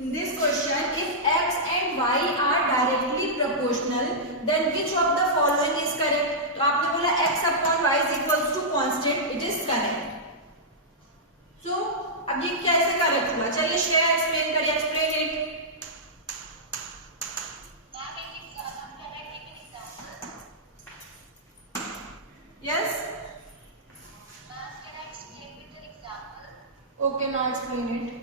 In this question, if x and y are directly proportional, then which of the following is correct? तो आपने बोला x upon y is equals to constant, it is correct. So अब ये कैसे correct हुआ? चलिए Shreya explain करिए, explain it. Yes? Okay, now explain it.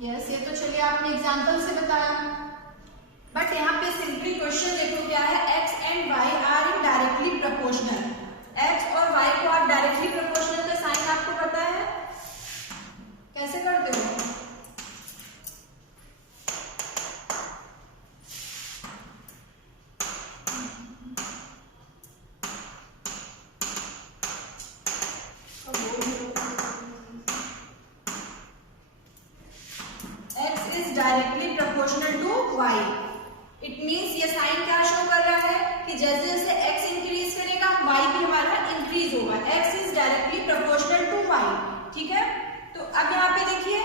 Yes, ये तो चलिए आपने एग्जांपल से बताया, बट यहाँ पे सिंपली क्वेश्चन देखो क्या है. x and y are in directly proportional. x और y को आप डायरेक्टली प्रोपोर्शनल का साइन आपको पता है, कैसे करते हो? Directly proportional to y. It means ये साइन क्या शो कर रहा है कि जैसे जैसे x इंक्रीज करेगा y भी हमारा इंक्रीज होगा. x is directly proportional to y. ठीक है, तो अब यहाँ पे देखिए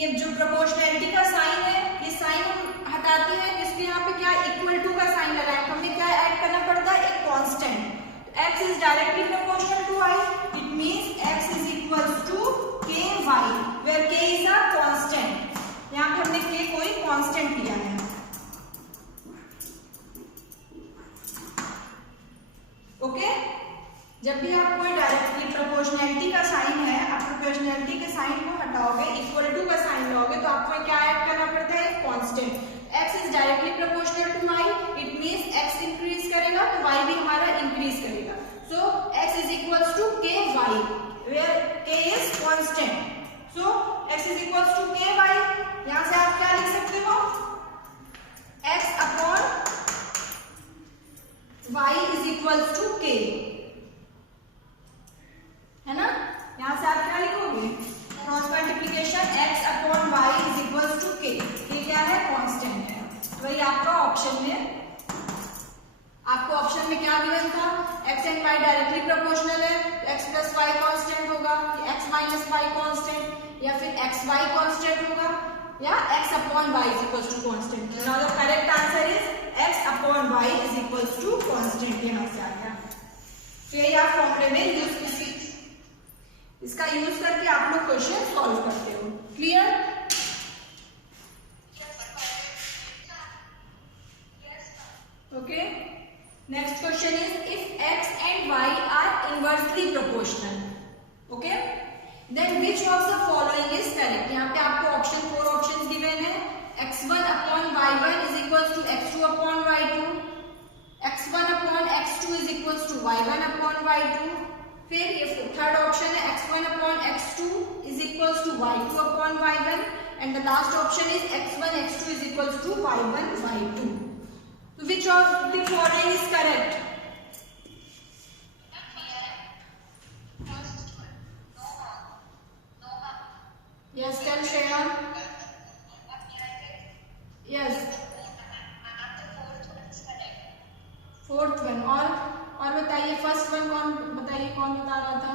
ये जो प्रोपोर्शनैलिटी का साइन है, ये साइन हम हटाते हैं, इसलिए यहाँ पे क्या इक्वल टू का साइन लगाए. हमें क्या ऐड करना पड़ता है? एक constant. x is directly proportional to y. It means x is equals to ky, where k is a constant. यहाँ पे हमने k कोई कांस्टेंट लिया है. ओके, जब भी आप कोई डायरेक्टली प्रोपोर्शनैलिटी का साइन है, आप प्रोपोर्शनैलिटी के साइन को हटाओगे, इक्वल टू का साइन लोगे, तो आपको क्या ऐड करना पड़ता है? Constant. x is directly proportional to y. It means x increase करेगा तो y भी हमारा इंक्रीज करेगा. So x is equals to ky, where k is constant. So x is equals to ky. यहां से आप क्या लिख सकते हो? x upon y is equals to k, है ना? यहां से आप क्या लिखोगे? Cross multiplication x upon y is equals to k. ये क्या है? कांस्टेंट है. वही आपका ऑप्शन में, आपको ऑप्शन में क्या गिवन था? x and y directly proportional है, तो x प्लस y कांस्टेंट होगा, x माइनस y कांस्टेंट, या फिर x y कांस्टेंट होगा, या x upon y is equals to constant. Now the correct answer is x upon y is equals to constant. यहां से आ गया. तो ये आप फॉर्मूले में यूज इसका यूज करके आप लोग क्वेश्चन सॉल्व करते हो. Clear? Okay, next question is if x and y are inversely proportional. Okay, then which of the following is correct. यहाँ पे आपको ऑप्शन 4 ऑप्शंस गिवन है. x1 upon y1 is equals to x2 upon y2. x1 upon x2 is equals to y1 upon y2. फिर ये third option है x1 upon x2 is equals to y2 upon y1. And the last option is x1 x2 is equals to y1 y2. So which of the following is correct? Yes, tell Shreya. Yes. Fourth one. और बताइए first one कौन, बताइए कौन बता रहा था?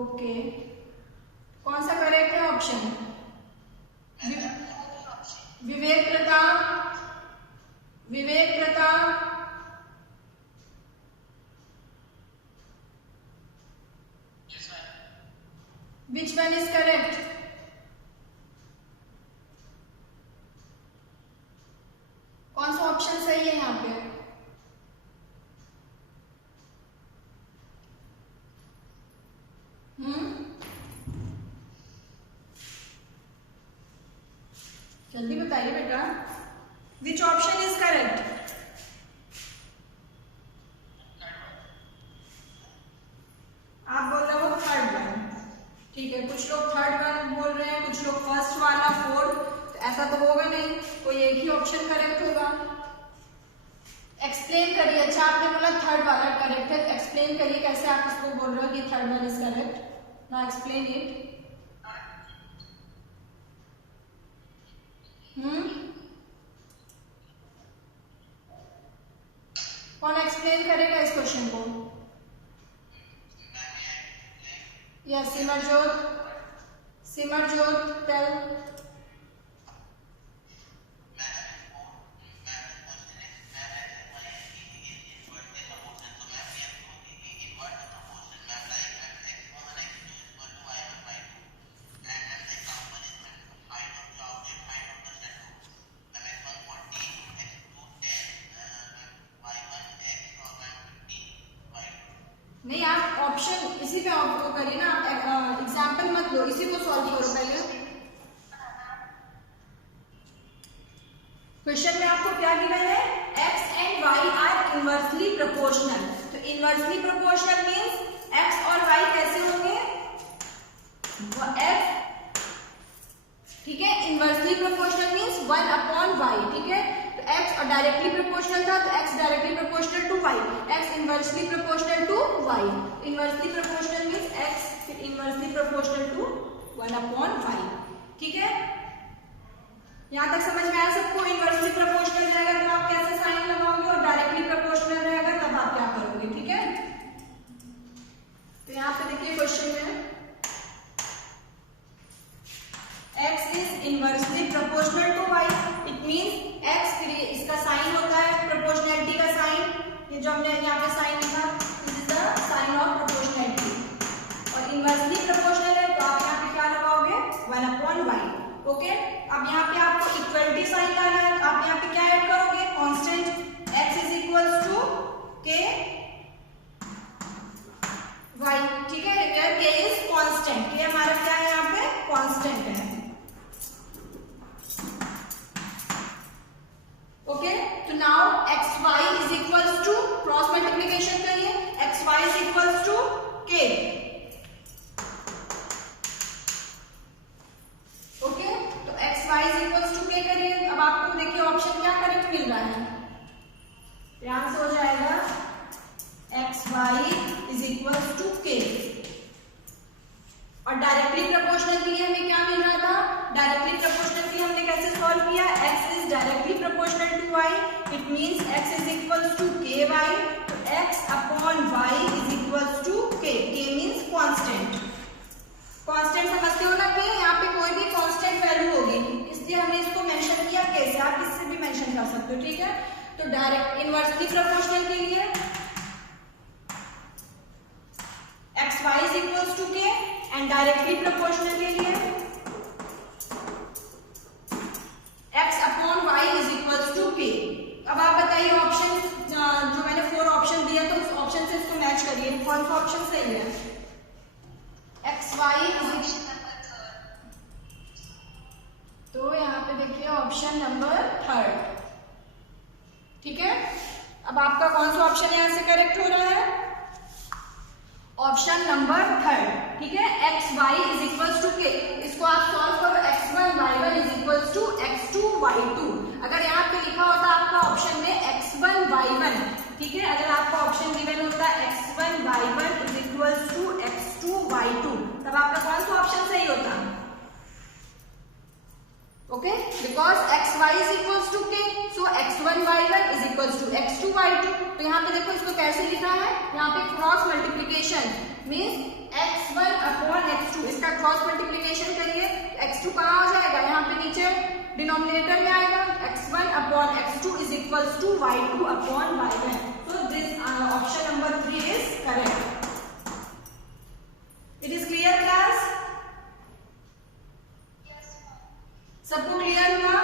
Okay, कौन सा करेक्ट है option? Vivek Pratap. Vivek Pratap, which one is correct? कौन सा ऑप्शन सही है यहाँ पे? जल्दी बताइए बेटा. Which option is correct? आप बोल रहे हो थर्ड वन. ठीक तो होगा नहीं, कोई एक ही ऑप्शन करेक्ट होगा। एक्सप्लेन करिए। अच्छा आपने बोला थर्ड वाला करेक्ट है, एक्सप्लेन करिए कैसे आप इसको बोल रहे हो कि third one is correct. Now explain it. कौन एक्सप्लेन करेगा इस क्वेश्चन को? Yes Simarjot tell. नहीं आप ऑप्शन इसी पे ऑप्ट करिए ना, एग्जाम्पल मत लो, इसी को सॉल्व करो पहले। क्वेश्चन में आपको क्या गिवन है? x and y are inversely proportional. तो इनवर्सली प्रोपोर्शनल मींस x और y कैसे होंगे? x, ठीक है, इनवर्सली प्रोपोर्शनल मींस 1/y, ठीक है। तो x और डायरेक्टली प्रोपोर्शनल था तो x directly proportional to y, x inversely proportional to y। Inversely proportional means x inversely proportional to 1/y, ठीक है। यहां तक समझ में आया सबको? इनवर्सली प्रोपोर्शनल रहेगा तो आप कैसे साइन लगाओगे, और डायरेक्टली प्रोपोर्शनल रहेगा तब आप क्या करोगे, ठीक है। तो यहां पे देखिए क्वेश्चन में x is inversely proportional to y, it means x, इसका साइन होता है प्रोपोर्शनैलिटी का साइन, ये जो हमने यहाँ पे साइन लिखा, this is the sign of proportionality. और इनवर्सली प्रोपोर्शनल है तो आप यहाँ पे क्या लगाओगे? 1/y, okay. अब यहाँ पे आपको इक्वलिटी साइन लाना है, आप यहाँ पे क्या ऐड करोगे? Constant x is equals to k y, ठीक है। k is कांस्टेंट, k हमारा क्या है यहाँ पे? कांस्टेंट है, ओके। तो now xy is equals to, cross multiplication करिए, xy is equals to k, okay. तो xy is equals to k करिए। अब आपको देखिए ऑप्शन क्या करेक्ट मिल रहा है, ध्यान से हो जाएगा, xy is equals to k। और डायरेक्टली प्रोपोर्शनल के लिए हमें क्या मिल रहा था? डायरेक्टली प्रोपोर्शनल के लिए हमने कैसे सॉल्व किया? x is directly proportional to y, it means x is equals to ky। तो x upon y is equals to k, k means constant. Constant समझते हो ना कि यहाँ पे कोई भी कांस्टेंट वैल्यू होगी, इसलिए हमने इसको मेंशन किया कैसे, आप किससे भी मेंशन कर सकते हो, ठीक है। तो डायरेक्ट इनवर्सली प्रोपोर्शनल के लिए xy is equals to k, and directly proportional के लिए x upon y is equals to k। अब आप बताइए ऑप्शन जो मैंने 4 ऑप्शन दिया तो उस ऑप्शन से इसको मैच करिए, कौन सा ऑप्शन सही है? xy इज, तो यहाँ पे देखिए ऑप्शन नंबर 3, ठीक है। अब आपका कौन सा ऑप्शन यहाँ से करेक्ट हो रहा है? ऑप्शन नंबर 3, ठीक है। xy is equals to k, इसको आप सॉल्व करो, x1 y1 is equals to x2 y2। अगर यहाँ पे लिखा होता आपका ऑप्शन में x1 y1, ठीक है, अगर आपका ऑप्शन गिवन होता x1 y1 is equals to x2 y2, तब आपका कौन सा ऑप्शन सही होता? Okay, because xy is equals to k, so x1 y1 is equals to x2 y2। तो यहाँ पे देखो इसको कैसे लिखा है, यहाँ पे cross multiplication means x1 upon x2, इसका क्रॉस मल्टीप्लीकेशन करिए, x2 कहाँ हो जाएगा? यहाँ पे नीचे डिनोमिनेटर में आएगा, x1 upon x2 is equals to y2 upon y1। तो this option number 3 is correct. It is clear class? सबको क्लियर हुआ?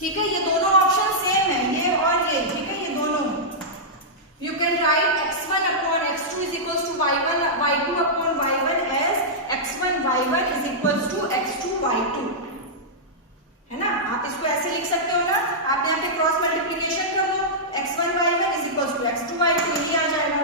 ठीक है, ये दोनों ऑप्शन सेम है, ये और ये, ठीक है, ये दोनों। You can write x1 upon x2 is equals to y2 upon y1 as x1 y1 is equals to x2 y2, है ना। आप इसको ऐसे लिख सकते हो ना, आप यहाँ पे क्रॉस मल्टीप्लीकेशन कर दो, x1 y1 is equals to x2 y2, ये आ जाएगा।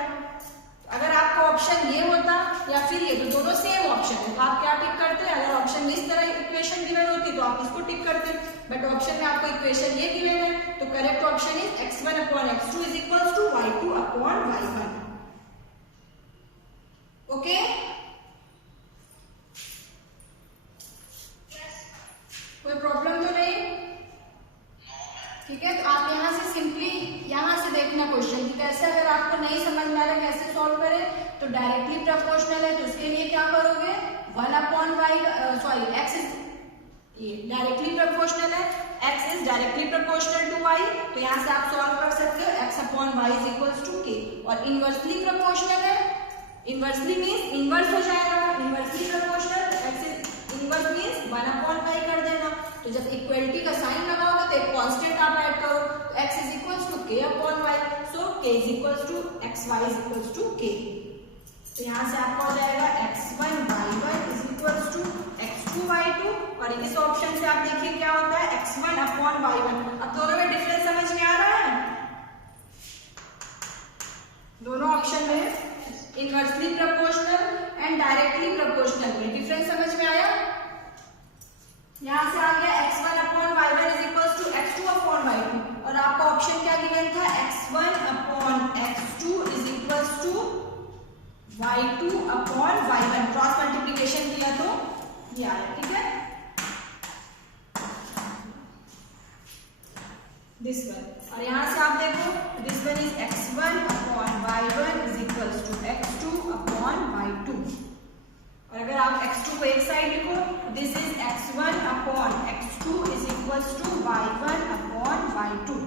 अगर आपका ऑप्शन ये होता या फिर ये, तो दोनों सेम ऑप्शन है, तो आप क्या टिक करते हैं? अगर ऑप्शन में इस तरह इक्वेशन गिवन होती तो आप इसको टिक करते, बट ऑप्शन में आपको इक्वेशन ये गिवन है, तो correct option is x1 upon x2 is equal to y2 upon y1। Okay, कोई प्रॉब्लम तो नहीं? ठीक है, तो आप यहाँ से सिंपली यहाँ से देखना क्वेश्चन कि कैसे, अगर आपको नहीं समझ में आ रहा कैसे सॉल्व करें, तो डायरेक्टली प्रोपोर्शनल है तो उसके लिए क्या करोगे, 1 upon y, sorry x is, ये डायरेक्टली प्रोपोर्शनल है, x is directly proportional to y, तो यहाँ से आप सॉल्व कर सकते हो x upon y is equals to k। और इनवर्सली प्रोपोर्शनल है, इनवर्सली मीन्स इनवर्स हो जाएगा, inversely proportional x is inverse means 1 upon y कर देना। तो जब इक्वलिटी का साइन लगाओगे तो एक कांस्टेंट आप ऐड करो, तो x is equals to k upon y, so k is equals to xy is equals to k। तो यहाँ से आपका हो जाएगा x1 y1 is equals to x2 y2, और इस ऑप्शन से आप देखिए क्या होता है x1 अपॉन y1। अब दोनों में डिफरेंस समझ में आ रहा है? दोनों ऑप्शन में inversely proportional and directly proportional में डिफरेंस समझ में आया? यहाँ से आ गया x1 upon y1 is equals to x2 upon y2, और आपका ऑप्शन क्या गिवन था, x1 upon x2 is equals to y2 upon y1, cross multiplication किया तो ये आ रहा है। ठीक है, दिस वन, और यहाँ से आप देखो this one is x1 upon y1 is equals to x2 upon y2, और अगर आप x2 को एक साइड लिखो, this is x1 upon x2 is equals to y1 upon y2।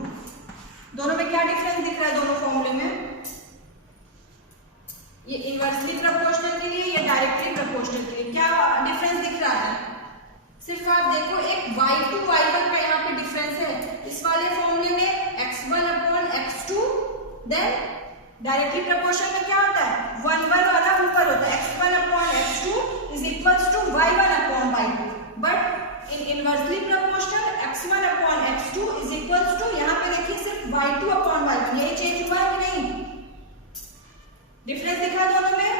दोनों में क्या डिफरेंस दिख रहा है दोनों फॉर्मूले में? ये इनवर्सली प्रोपोर्शनल के लिए, ये डायरेक्टली प्रोपोर्शनल के लिए क्या डिफरेंस दिख रहा है? सिर्फ आप देखो एक y2 y1 का यहाँ पे डिफरेंस है, इस वाले फॉर्मूले में x1 upon x2, then directly proportional में क्या होता है, 1 1 वाला ऊपर होता है, x1 upon x2 is equals to y1 upon y2, but in inversely proportional x1 upon x2 is equals to, यहाँ पे देखिए सिर्फ y2 अपॉन y1, यही चेंज हुआ है कि नहीं? डिफरेंस दिखा दोनों में?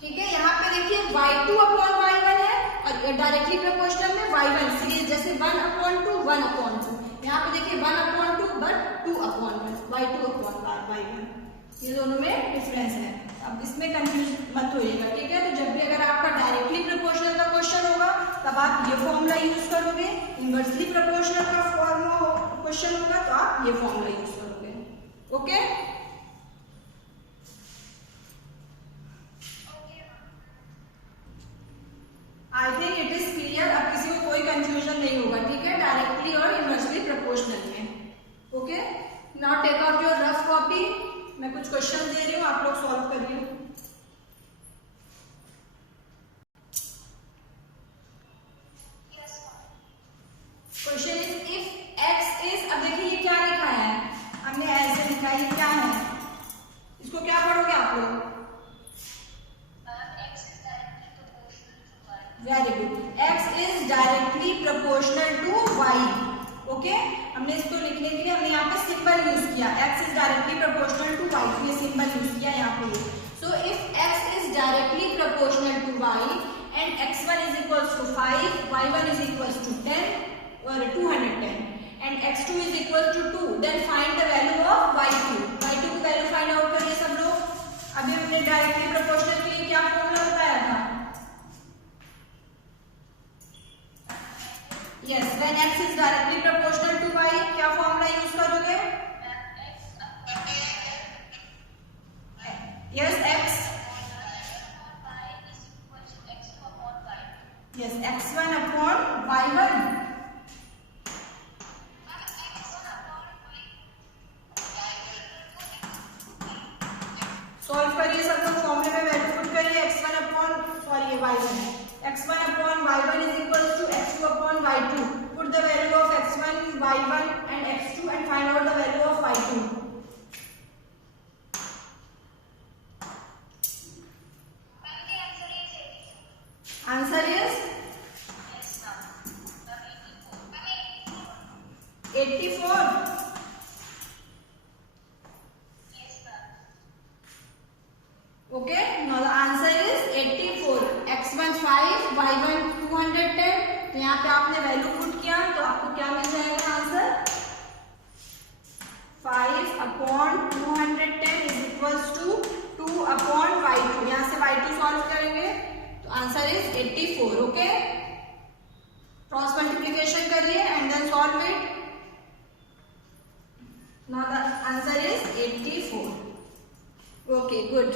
ठीक है, यहाँ पे देखिए y2 अपॉन y1 है, और डायरेक्टली प्रोपोर्शनल में y1 सीरीज जैसे 1 अपॉन 2 1 अपॉन 2, यहाँ पे देखिए 1 upon 2 but 2 upon 1, y2 upon y1, ये दोनों में डिफरेंस है। अब इसमें कंफ्यूज मत होइएगा, ठीक है? तो जब भी अगर आपका डायरेक्टली प्रोपोर्शनल का क्वेश्चन होगा तब आप ये फॉर्मूला यूज करोगे, इनवर्सली प्रोपोर्शनल का क्वेश्चन होगा तो आप ये फॉर्मूला यूज करोगे। Okay, I think it is clear, अब किसी को कोई कंफ्यूजन नहीं होगा। ठीक है, डायरेक्टली और इनवर्सली प्रोपोर्शनल में। Okay, now take out your rough copy, मैं कुछ क्वेश्चन दे रही हूँ, आप लोग सॉल्व करिए। Question is if x is, अब देखिए ये क्या लिखा है, हमने ऐसे लिखा है, ये क्या है, इसको क्या पढ़ोगे आप लोग? Very good, x is directly proportional to y। Okay, हमने इसको लिखने के लिए हमने यहाँ पे सिंबल यूज किया, x is directly proportional to y, ये सिंबल यूज किया यहाँ पे। So if x is directly proportional to y and x1 is equals to 5, y1 is equals to 10 और 210 and x2 is equals to 2, then find the value of y2। y2 की value find out करिए सब लोग। अभी हमने directly proportional के लिए क्या फॉर्मूला बताया था? Yes, when x is directly proportional to y, क्या फॉर्मूला यूज करोगे? Yes, x. Yes, x1 upon y1. Solve करिए सब लोग, फॉर्मूले में वैल्यू पुट करिए, x1 upon, सॉरी ये y1 है, x1 upon y1 is equals to x2 upon y2. Put the value of x1, y1 and x2 and find out the value of y2. Answer is 84. Okay, now the answer is 84. x1 5, y1 200 यहाँ पे आपने value put किया तो आपको क्या मिल जाएगा answer 5/210 is equals to 2/y2। यहाँ से y2 सॉल्व करेंगे तो answer is 84। Okay, cross multiplication करिए and then solve it. Now the answer is 84। Okay, good.